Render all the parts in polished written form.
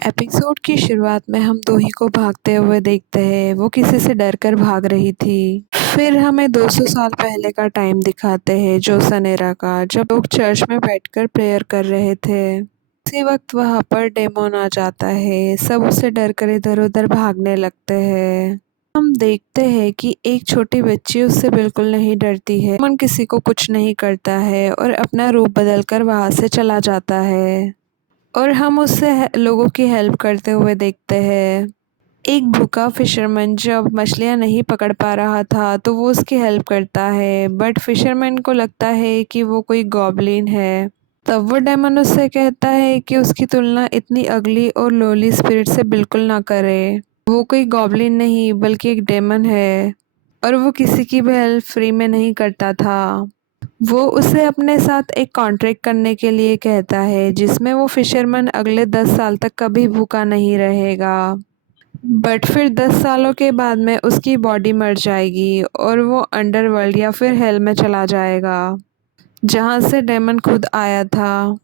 Episode की शुरुआत में हम दोही को भागते हुए देखते हैं। वो किसी से डरकर भाग रही थी। फिर हमें 200 साल पहले का टाइम दिखाते हैं, जो सनेरा का, जब लोग चर्च में बैठकर प्रेयर कर रहे थे। उसी वक्त वहां पर डेमोन आ जाता है। सब उससे डरकर इधर उधर भागने लगते हैं। हम देखते हैं कि एक छोटी बच्ची उससे बिल्कुल नहीं डरती है। डेमोन किसी को कुछ नहीं करता है और अपना रूप बदलकर वहां से चला जाता है। और हम उससे लोगों की हेल्प करते हुए देखते हैं। एक भूखा फिशरमैन जब मछलियां नहीं पकड़ पा रहा था तो वो उसकी हेल्प करता है, बट फिशरमैन को लगता है कि वो कोई गॉब्लिन है। तब वो डेमन उससे कहता है कि उसकी तुलना इतनी अगली और लोली स्पिरिट से बिल्कुल ना करे। वो कोई गॉब्लिन नहीं बल्कि एक डेमन है और वो किसी की भी हेल्प फ्री में नहीं करता था। वो उसे अपने साथ एक कॉन्ट्रैक्ट करने के लिए कहता है, जिसमें वो फिशरमैन अगले 10 साल तक कभी भूखा नहीं रहेगा। बट फिर 10 सालों के बाद में उसकी बॉडी मर जाएगी और वो अंडरवर्ल्ड या फिर हेल में चला जाएगा, जहाँ से डेमन खुद आया था।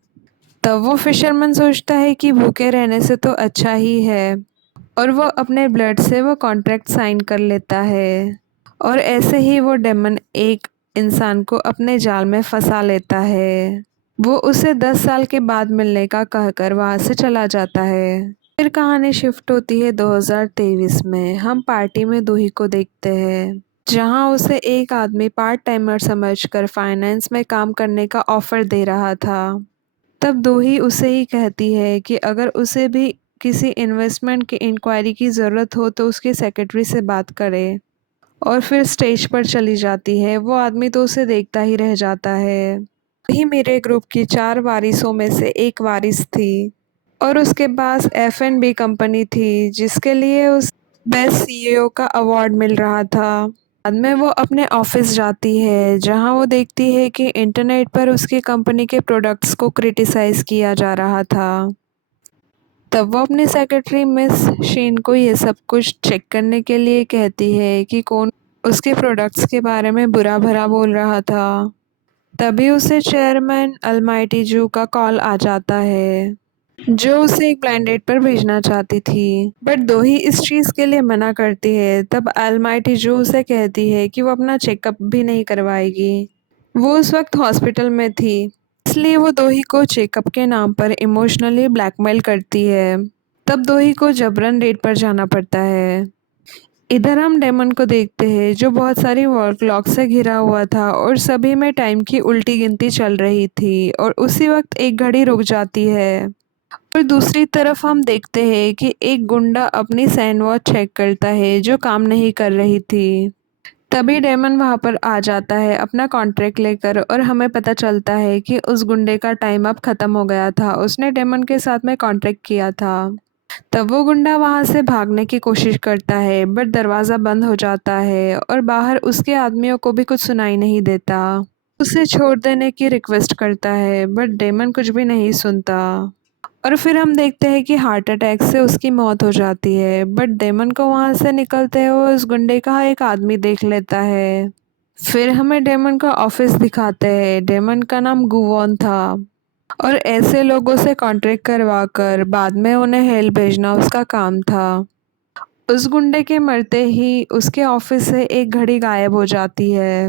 तब वो फिशरमैन सोचता है कि भूखे रहने से तो अच्छा ही है, और वो अपने ब्लड से वो कॉन्ट्रैक्ट साइन कर लेता है। और ऐसे ही वो डेमन एक इंसान को अपने जाल में फंसा लेता है। वो उसे 10 साल के बाद मिलने का कहकर वहां से चला जाता है। फिर कहानी शिफ्ट होती है 2023 में। हम पार्टी में दूही को देखते हैं, जहां उसे एक आदमी पार्ट टाइमर समझकर फाइनेंस में काम करने का ऑफर दे रहा था। तब दूही उसे ही कहती है कि अगर उसे भी किसी इन्वेस्टमेंट की इंक्वायरी की ज़रूरत हो तो उसके सेक्रेटरी से बात करे। और फिर स्टेज पर चली जाती है। वो आदमी तो उसे देखता ही रह जाता है। वही मेरे ग्रुप की 4 वारिसों में से एक वारिस थी और उसके पास F&B कंपनी थी, जिसके लिए उस बेस्ट सीईओ का अवार्ड मिल रहा था। बाद में वो अपने ऑफिस जाती है, जहां वो देखती है कि इंटरनेट पर उसकी कंपनी के प्रोडक्ट्स को क्रिटिसाइज किया जा रहा था। तब वो अपनी सेक्रेटरी मिस शीन को ये सब कुछ चेक करने के लिए कहती है कि कौन उसके प्रोडक्ट्स के बारे में बुरा भला बोल रहा था। तभी उसे चेयरमैन अलमाइटी जू का कॉल आ जाता है, जो उसे एक ब्लाइंड डेट पर भेजना चाहती थी। बट दो ही इस चीज़ के लिए मना करती है। तब अलमाइटी जू उसे कहती है कि वो अपना चेकअप भी नहीं करवाएगी। वो उस वक्त हॉस्पिटल में थी, इसलिए वो दोही को चेकअप के नाम पर इमोशनली ब्लैकमेल करती है। तब दोही को जबरन डेट पर जाना पड़ता है। इधर हम डेमन को देखते हैं, जो बहुत सारी वॉल क्लॉक से घिरा हुआ था और सभी में टाइम की उल्टी गिनती चल रही थी, और उसी वक्त एक घड़ी रुक जाती है। और दूसरी तरफ हम देखते हैं कि एक गुंडा अपनी सैंड वॉच चेक करता है, जो काम नहीं कर रही थी। तभी डेमन वहां पर आ जाता है अपना कॉन्ट्रैक्ट लेकर, और हमें पता चलता है कि उस गुंडे का टाइम अब खत्म हो गया था। उसने डेमन के साथ में कॉन्ट्रैक्ट किया था। तब वो गुंडा वहां से भागने की कोशिश करता है, बट दरवाज़ा बंद हो जाता है और बाहर उसके आदमियों को भी कुछ सुनाई नहीं देता। उसे छोड़ देने की रिक्वेस्ट करता है, बट डेमन कुछ भी नहीं सुनता। और फिर हम देखते हैं कि हार्ट अटैक से उसकी मौत हो जाती है, बट डेमन को वहां से निकलते हुए उस गुंडे का एक आदमी देख लेता है। फिर हमें डेमन का ऑफिस दिखाते हैं। डेमन का नाम गुवॉन था, और ऐसे लोगों से कॉन्ट्रैक्ट करवा कर बाद में उन्हें हेल भेजना उसका काम था। उस गुंडे के मरते ही उसके ऑफिस से एक घड़ी गायब हो जाती है।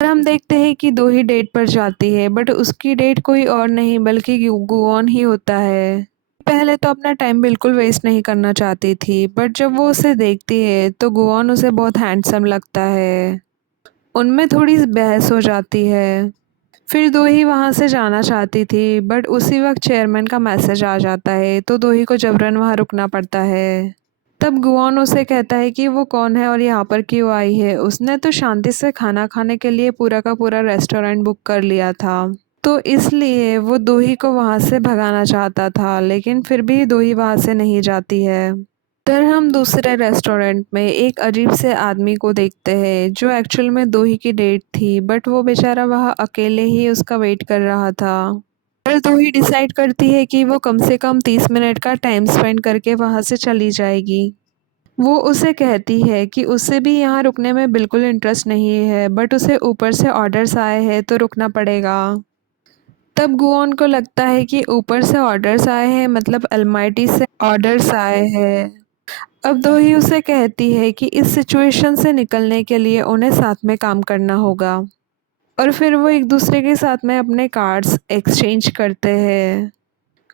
और हम देखते हैं कि दो ही डेट पर जाती है, बट उसकी डेट कोई और नहीं बल्कि गुवॉन ही होता है। पहले तो अपना टाइम बिल्कुल वेस्ट नहीं करना चाहती थी, बट जब वो उसे देखती है तो गुवॉन उसे बहुत हैंडसम लगता है। उनमें थोड़ी बहस हो जाती है। फिर दो ही वहाँ से जाना चाहती थी, बट उसी वक्त चेयरमैन का मैसेज आ जाता है, तो दो ही को जबरन वहाँ रुकना पड़ता है। तब गुआन उसे कहता है कि वो कौन है और यहाँ पर क्यों आई है। उसने तो शांति से खाना खाने के लिए पूरा का पूरा रेस्टोरेंट बुक कर लिया था, तो इसलिए वो दो ही को वहाँ से भगाना चाहता था, लेकिन फिर भी दो ही वहाँ से नहीं जाती है। फिर हम दूसरे रेस्टोरेंट में एक अजीब से आदमी को देखते हैं, जो एक्चुअल में दो ही की डेट थी, बट वो बेचारा वहाँ अकेले ही उसका वेट कर रहा था। पर दो ही डिसाइड करती है कि वो कम से कम 30 मिनट का टाइम स्पेंड करके वहाँ से चली जाएगी। वो उसे कहती है कि उसे भी यहाँ रुकने में बिल्कुल इंटरेस्ट नहीं है, बट उसे ऊपर से ऑर्डर्स आए हैं तो रुकना पड़ेगा। तब गुओन को लगता है कि ऊपर से ऑर्डर्स आए हैं, मतलब अलमाइटी से ऑर्डर्स आए हैं। अब दो ही उसे कहती है कि इस सिचुएशन से निकलने के लिए उन्हें साथ में काम करना होगा। और फिर वो एक दूसरे के साथ में अपने कार्ड्स एक्सचेंज करते हैं।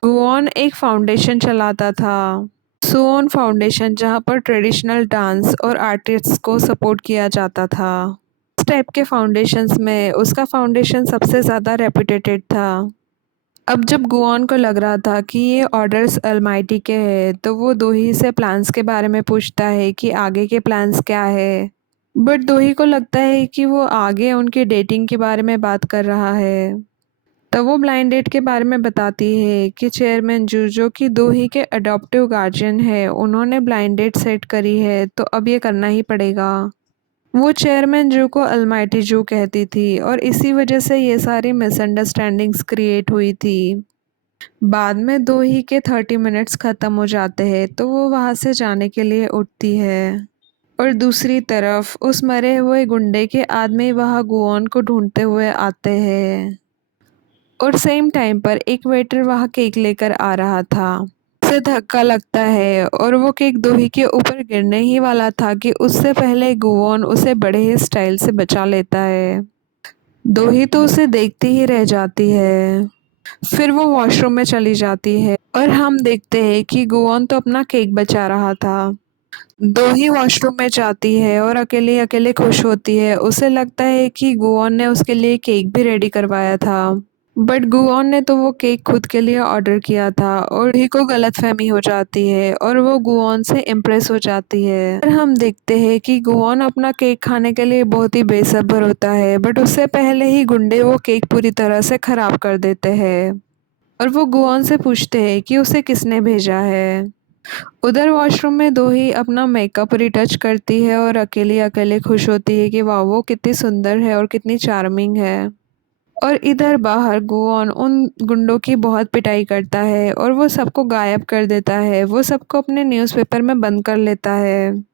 गुओन एक फाउंडेशन चलाता था, सुओन फाउंडेशन, जहाँ पर ट्रेडिशनल डांस और आर्टिस्ट्स को सपोर्ट किया जाता था। इस टाइप के फाउंडेशंस में उसका फाउंडेशन सबसे ज़्यादा रेपुटेटेड था। अब जब गुआन को लग रहा था कि ये ऑर्डर्स अलमाइटी के हैं, तो वो दोही से प्लान्स के बारे में पूछता है कि आगे के प्लान्स क्या है। बट दोही को लगता है कि वो आगे उनकी डेटिंग के बारे में बात कर रहा है। तब वो ब्लाइंड डेट के बारे में बताती है कि चेयरमैन जू, जो कि दोही के अडॉप्टिव गार्जियन है, उन्होंने ब्लाइंड डेट सेट करी है, तो अब ये करना ही पड़ेगा। वो चेयरमैन जू को अलमाइटी जू कहती थी और इसी वजह से ये सारी मिसअंडरस्टैंडिंग्स क्रिएट हुई थी। बाद में दो ही के 30 मिनट्स ख़त्म हो जाते हैं, तो वो वहाँ से जाने के लिए उठती है। और दूसरी तरफ उस मरे हुए गुंडे के आदमी वहाँ गुआन को ढूंढते हुए आते हैं। और सेम टाइम पर एक वेटर वहाँ केक लेकर आ रहा था। उसे धक्का लगता है और वो केक दोही के ऊपर गिरने ही वाला था कि उससे पहले गुआन उसे बड़े ही स्टाइल से बचा लेता है। दोही तो उसे देखती ही रह जाती है। फिर वो वॉशरूम में चली जाती है और हम देखते हैं कि गुआन तो अपना केक बचा रहा था। दो ही वॉशरूम में जाती है और अकेले अकेले खुश होती है। उसे लगता है कि गुआन ने उसके लिए केक भी रेडी करवाया था, बट गुआन ने तो वो केक खुद के लिए ऑर्डर किया था। और ही को गलतफहमी हो जाती है और वो गुआन से इम्प्रेस हो जाती है। और हम देखते हैं कि गुआन अपना केक खाने के लिए बहुत ही बेसब्र होता है, बट उससे पहले ही गुंडे वो केक पूरी तरह से ख़राब कर देते हैं। और वो गुआन से पूछते हैं कि उसे किसने भेजा है। उधर वॉशरूम में दो ही अपना मेकअप रिटच करती है और अकेली अकेले खुश होती है कि वाह, वो कितनी सुंदर है और कितनी चार्मिंग है। और इधर बाहर गुआन उन गुंडों की बहुत पिटाई करता है और वो सबको गायब कर देता है। वो सबको अपने न्यूज़पेपर में बंद कर लेता है।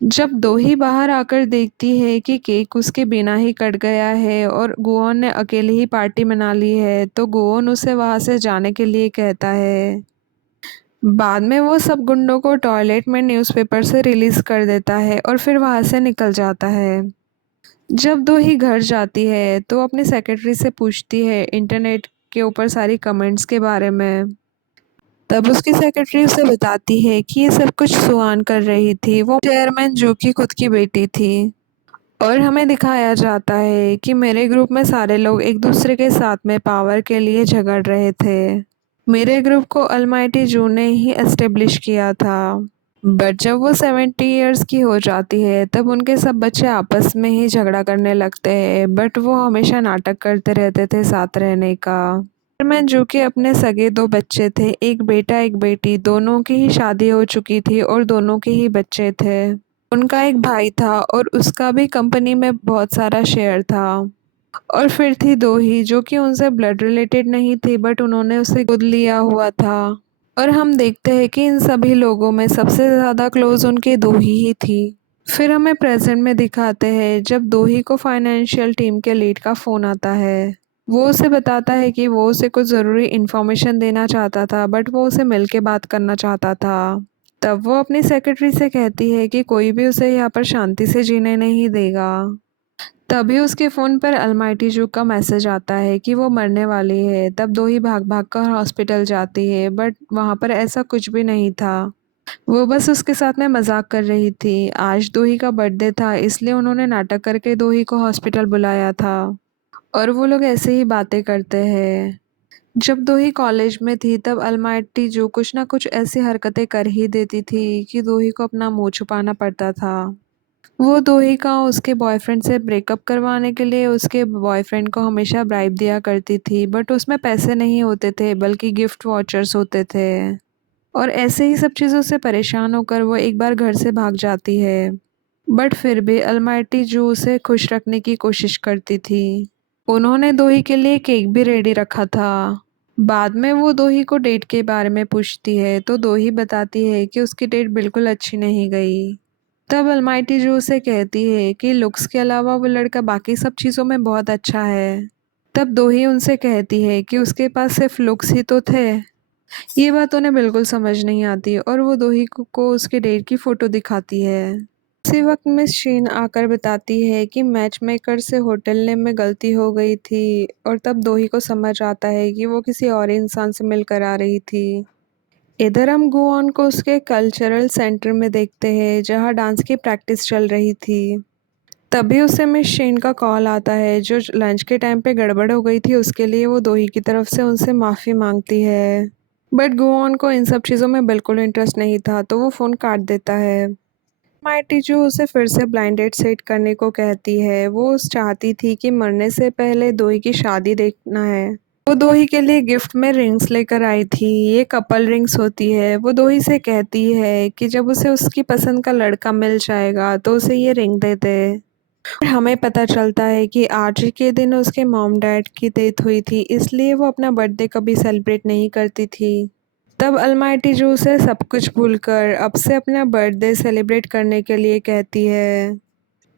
जब दोही बाहर आकर देखती है कि केक उसके बिना ही कट गया है और गुआन ने अकेले ही पार्टी मना ली है, तो गुआन उसे वहाँ से जाने के लिए कहता है। बाद में वो सब गुंडों को टॉयलेट में न्यूज़पेपर से रिलीज़ कर देता है और फिर वहाँ से निकल जाता है। जब दो ही घर जाती है तो अपनी सेक्रेटरी से पूछती है इंटरनेट के ऊपर सारी कमेंट्स के बारे में। तब उसकी सेक्रेटरी उसे बताती है कि ये सब कुछ सुआन कर रही थी, वो चेयरमैन जो कि खुद की बेटी थी। और हमें दिखाया जाता है कि मेरे ग्रुप में सारे लोग एक दूसरे के साथ में पावर के लिए झगड़ रहे थे। मेरे ग्रुप को अलमाइटी जू ने ही एस्टेब्लिश किया था। बट जब वो 70 इयर्स की हो जाती है, तब उनके सब बच्चे आपस में ही झगड़ा करने लगते हैं, बट वो हमेशा नाटक करते रहते थे साथ रहने का। मैं जो कि अपने सगे दो बच्चे थे, एक बेटा एक बेटी, दोनों की ही शादी हो चुकी थी और दोनों के ही बच्चे थे। उनका एक भाई था और उसका भी कंपनी में बहुत सारा शेयर था। और फिर थी दो ही, जो कि उनसे ब्लड रिलेटेड नहीं थी, बट उन्होंने उसे गोद लिया हुआ था। और हम देखते हैं कि इन सभी लोगों में सबसे ज़्यादा क्लोज उनकी दोही ही थी। फिर हमें प्रेजेंट में दिखाते हैं जब दोही को फाइनेंशियल टीम के लीड का फ़ोन आता है। वो उसे बताता है कि वो उसे कुछ ज़रूरी इन्फॉर्मेशन देना चाहता था, बट वो उसे मिल के बात करना चाहता था। तब वो अपनी सेक्रेटरी से कहती है कि कोई भी उसे यहाँ पर शांति से जीने नहीं देगा। तभी उसके फ़ोन पर अलमाइटी जू का मैसेज आता है कि वो मरने वाली है। तब दो ही भाग भाग कर हॉस्पिटल जाती है, बट वहाँ पर ऐसा कुछ भी नहीं था। वो बस उसके साथ में मजाक कर रही थी। आज दो ही का बर्थडे था, इसलिए उन्होंने नाटक करके दो ही को हॉस्पिटल बुलाया था। और वो लोग ऐसे ही बातें करते हैं। जब दो ही कॉलेज में थी, तब अलमाइटी जू कुछ ना कुछ ऐसी हरकतें कर ही देती थी कि दो ही को अपना मुंह छुपाना पड़ता था। वो दोही का उसके बॉयफ्रेंड से ब्रेकअप करवाने के लिए उसके बॉयफ्रेंड को हमेशा ब्राइब दिया करती थी, बट उसमें पैसे नहीं होते थे, बल्कि गिफ्ट वॉचर्स होते थे। और ऐसे ही सब चीज़ों से परेशान होकर वो एक बार घर से भाग जाती है। बट फिर भी अलमाइटी जू उसे खुश रखने की कोशिश करती थी। उन्होंने दोही के लिए केक भी रेडी रखा था। बाद में वो दोही को डेट के बारे में पूछती है, तो दोही बताती है कि उसकी डेट बिल्कुल अच्छी नहीं गई। तब अलमाइटी जो उसे कहती है कि लुक्स के अलावा वो लड़का बाकी सब चीज़ों में बहुत अच्छा है। तब दोही उनसे कहती है कि उसके पास सिर्फ लुक्स ही तो थे। ये बात उन्हें बिल्कुल समझ नहीं आती और वो दोही को उसके डेट की फोटो दिखाती है। उसी वक्त मिस शीन आकर बताती है कि मैच मेकर से होटल नेम में गलती हो गई थी और तब दोही को समझ आता है कि वो किसी और इंसान से मिलकर आ रही थी। इधर हम गुआन को उसके कल्चरल सेंटर में देखते हैं जहाँ डांस की प्रैक्टिस चल रही थी। तभी उसे मिस शेन का कॉल आता है जो लंच के टाइम पे गड़बड़ हो गई थी उसके लिए वो दोही की तरफ से उनसे माफ़ी मांगती है। बट गुआन को इन सब चीज़ों में बिल्कुल इंटरेस्ट नहीं था तो वो फ़ोन काट देता है। माइटी जो उसे फिर से ब्लाइंड डेट सेट करने को कहती है। वो उस चाहती थी कि मरने से पहले दोही की शादी देखना है। वो दोही के लिए गिफ्ट में रिंग्स लेकर आई थी। ये कपल रिंग्स होती है। वो दोही से कहती है कि जब उसे उसकी पसंद का लड़का मिल जाएगा तो उसे ये रिंग दे दे। और हमें पता चलता है कि आज के दिन उसके मॉम डैड की डेथ हुई थी इसलिए वो अपना बर्थडे कभी सेलिब्रेट नहीं करती थी। तब अलमाइटी जो उसे सब कुछ भूलकर अब से अपना बर्थडे सेलिब्रेट करने के लिए कहती है।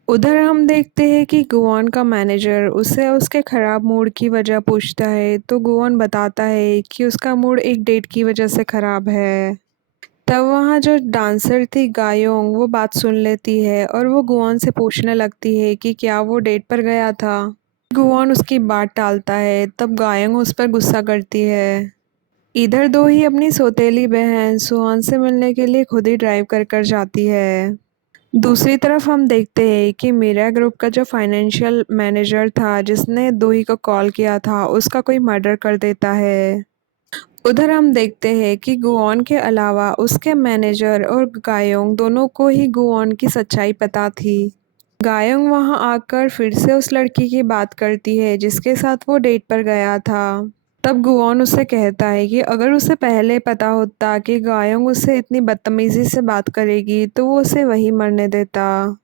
उधर हम देखते हैं कि गुआन का मैनेजर उससे उसके ख़राब मूड की वजह पूछता है तो गुआन बताता है कि उसका मूड एक डेट की वजह से ख़राब है। तब वहाँ जो डांसर थी गायोंग वो बात सुन लेती है और वो गुआन से पूछने लगती है कि क्या वो डेट पर गया था। गुआन उसकी बात टालता है। तब गायोंग उस पर गुस्सा करती है। इधर दो ही अपनी सौतेली बहन सुहान से मिलने के लिए खुद ही ड्राइव कर कर जाती है। दूसरी तरफ हम देखते हैं कि मीरा ग्रुप का जो फाइनेंशियल मैनेजर था जिसने दोही को कॉल किया था उसका कोई मर्डर कर देता है। उधर हम देखते हैं कि गुआन के अलावा उसके मैनेजर और गायोंग दोनों को ही गुआन की सच्चाई पता थी। गायोंग वहां आकर फिर से उस लड़की की बात करती है जिसके साथ वो डेट पर गया था। तब गुआन उससे कहता है कि अगर उसे पहले पता होता कि गायोंग उससे इतनी बदतमीजी से बात करेगी तो वो उसे वही मरने देता।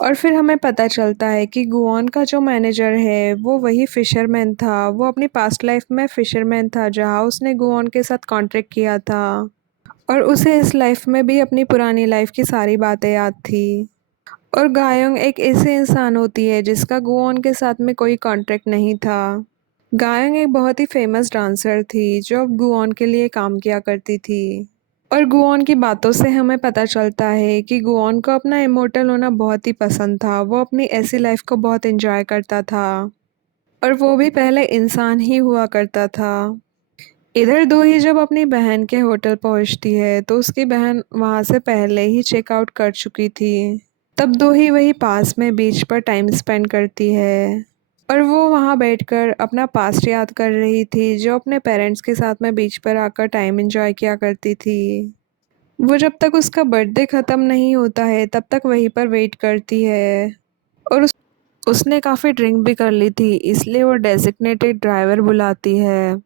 और फिर हमें पता चलता है कि गुआन का जो मैनेजर है वो वही फिशरमैन था। वो अपनी पास्ट लाइफ में फिशरमैन था जहाँ उसने गुआन के साथ कॉन्ट्रैक्ट किया था और उसे इस लाइफ में भी अपनी पुरानी लाइफ की सारी बातें याद थी। और गायोंग एक ऐसे इंसान होती है जिसका गुआन के साथ में कोई कॉन्ट्रैक्ट नहीं था। गायोंग एक बहुत ही फेमस डांसर थी जो अब गुआन के लिए काम किया करती थी। और गुआन की बातों से हमें पता चलता है कि गुआन को अपना इमोर्टल होना बहुत ही पसंद था। वो अपनी ऐसी लाइफ को बहुत एंजॉय करता था और वो भी पहले इंसान ही हुआ करता था। इधर दो ही जब अपनी बहन के होटल पहुंचती है तो उसकी बहन वहां से पहले ही चेकआउट कर चुकी थी। तब दो ही वही पास में बीच पर टाइम स्पेंड करती है और वो वहाँ बैठकर अपना पास्ट याद कर रही थी जो अपने पेरेंट्स के साथ में बीच पर आकर टाइम एंजॉय किया करती थी। वो जब तक उसका बर्थडे ख़त्म नहीं होता है तब तक वहीं पर वेट करती है और उसने काफ़ी ड्रिंक भी कर ली थी इसलिए वो डेजिग्नेटेड ड्राइवर बुलाती है।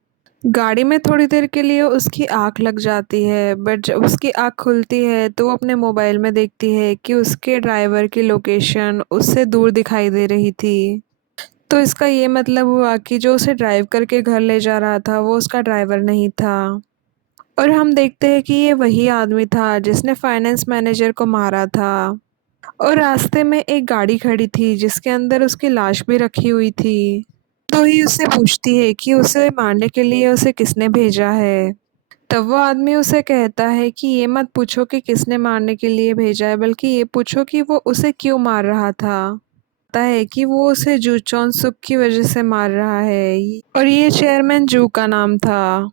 गाड़ी में थोड़ी देर के लिए उसकी आँख लग जाती है बट जब उसकी आँख खुलती है तो वो अपने मोबाइल में देखती है कि उसके ड्राइवर की लोकेशन उससे दूर दिखाई दे रही थी। तो इसका ये मतलब हुआ कि जो उसे ड्राइव करके घर ले जा रहा था वो उसका ड्राइवर नहीं था। और हम देखते हैं कि ये वही आदमी था जिसने फाइनेंस मैनेजर को मारा था। और रास्ते में एक गाड़ी खड़ी थी जिसके अंदर उसकी लाश भी रखी हुई थी। तो ही उससे पूछती है कि उसे मारने के लिए उसे किसने भेजा है। तब वो आदमी उसे कहता है कि ये मत पूछो कि किसने मारने के लिए भेजा है बल्कि ये पूछो कि वो उसे क्यों मार रहा था। पता है कि वो उसे जू चॉन सुक की वजह से मार रहा है और ये चेयरमैन जू का नाम था।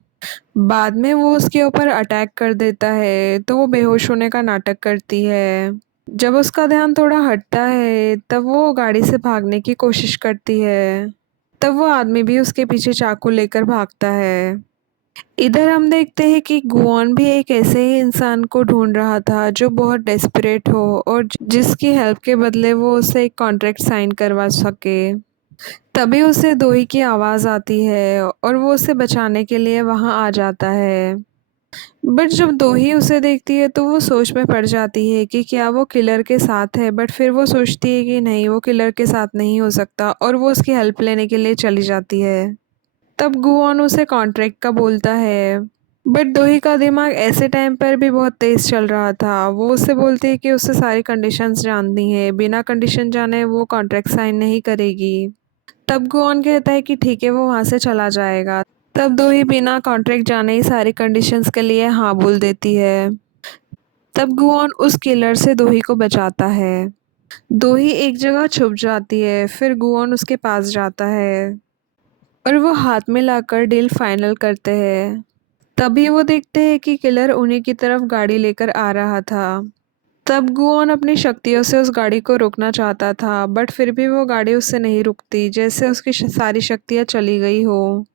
बाद में वो उसके ऊपर अटैक कर देता है तो वो बेहोश होने का नाटक करती है। जब उसका ध्यान थोड़ा हटता है तब वो गाड़ी से भागने की कोशिश करती है। तब वो आदमी भी उसके पीछे चाकू लेकर भागता है। इधर हम देखते हैं कि गुआन भी एक ऐसे ही इंसान को ढूंढ रहा था जो बहुत डेस्परेट हो और जिसकी हेल्प के बदले वो उसे एक कॉन्ट्रैक्ट साइन करवा सके। तभी उसे दोही की आवाज़ आती है और वो उसे बचाने के लिए वहाँ आ जाता है। बट जब दोही उसे देखती है तो वो सोच में पड़ जाती है कि क्या वो किलर के साथ है बट फिर वो सोचती है कि नहीं वो किलर के साथ नहीं हो सकता और वो उसकी हेल्प लेने के लिए चली जाती है। तब गुआन उसे कॉन्ट्रैक्ट का बोलता है बट दोही का दिमाग ऐसे टाइम पर भी बहुत तेज़ चल रहा था। वो उससे बोलती है कि उसे सारी कंडीशंस जाननी है, बिना कंडीशन जाने वो कॉन्ट्रैक्ट साइन नहीं करेगी। तब गुआन कहता है कि ठीक है, वो वहाँ से चला जाएगा। तब दोही बिना कॉन्ट्रैक्ट जाने ही सारी कंडीशंस के लिए हाँ बोल देती है। तब गुआन उस किलर से दोही को बचाता है। दोही एक जगह छुप जाती है, फिर गुआन उसके पास जाता है और वो हाथ में लाकर डील फाइनल करते हैं। तभी वो देखते हैं कि किलर उन्हीं की तरफ गाड़ी लेकर आ रहा था। तब गुआन अपनी शक्तियों से उस गाड़ी को रोकना चाहता था, बट फिर भी वो गाड़ी उससे नहीं रुकती, जैसे उसकी सारी शक्तियाँ चली गई हो।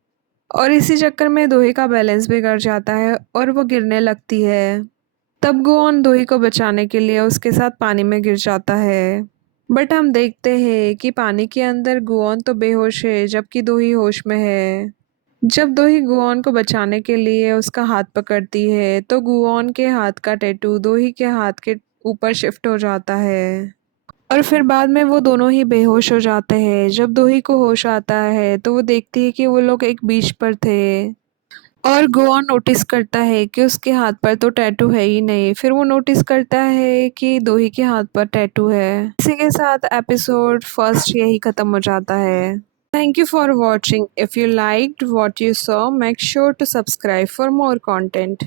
और इसी चक्कर में दोही का बैलेंस बिगड़ जाता है और वो गिरने लगती है। तब गुआन दोही को बचाने के लिए उसके साथ पानी में गिर जाता है। बट हम देखते हैं कि पानी के अंदर गुआन तो बेहोश है, जबकि दोही होश में है। जब दोही गुआन को बचाने के लिए उसका हाथ पकड़ती है, तो गुआन के हाथ का टैटू दोही के हाथ के ऊपर शिफ्ट हो जाता है। और फिर बाद में वो दोनों ही बेहोश हो जाते हैं। जब दोही को होश आता है, तो वो देखती है कि वो लोग एक बीच पर थे और गोवा नोटिस करता है कि उसके हाथ पर तो टैटू है ही नहीं। फिर वो नोटिस करता है कि दोही के हाथ पर टैटू है। इसी के साथ एपिसोड फर्स्ट यही खत्म हो जाता है। Thank you for watching. If you liked what you saw, make sure to subscribe for more content.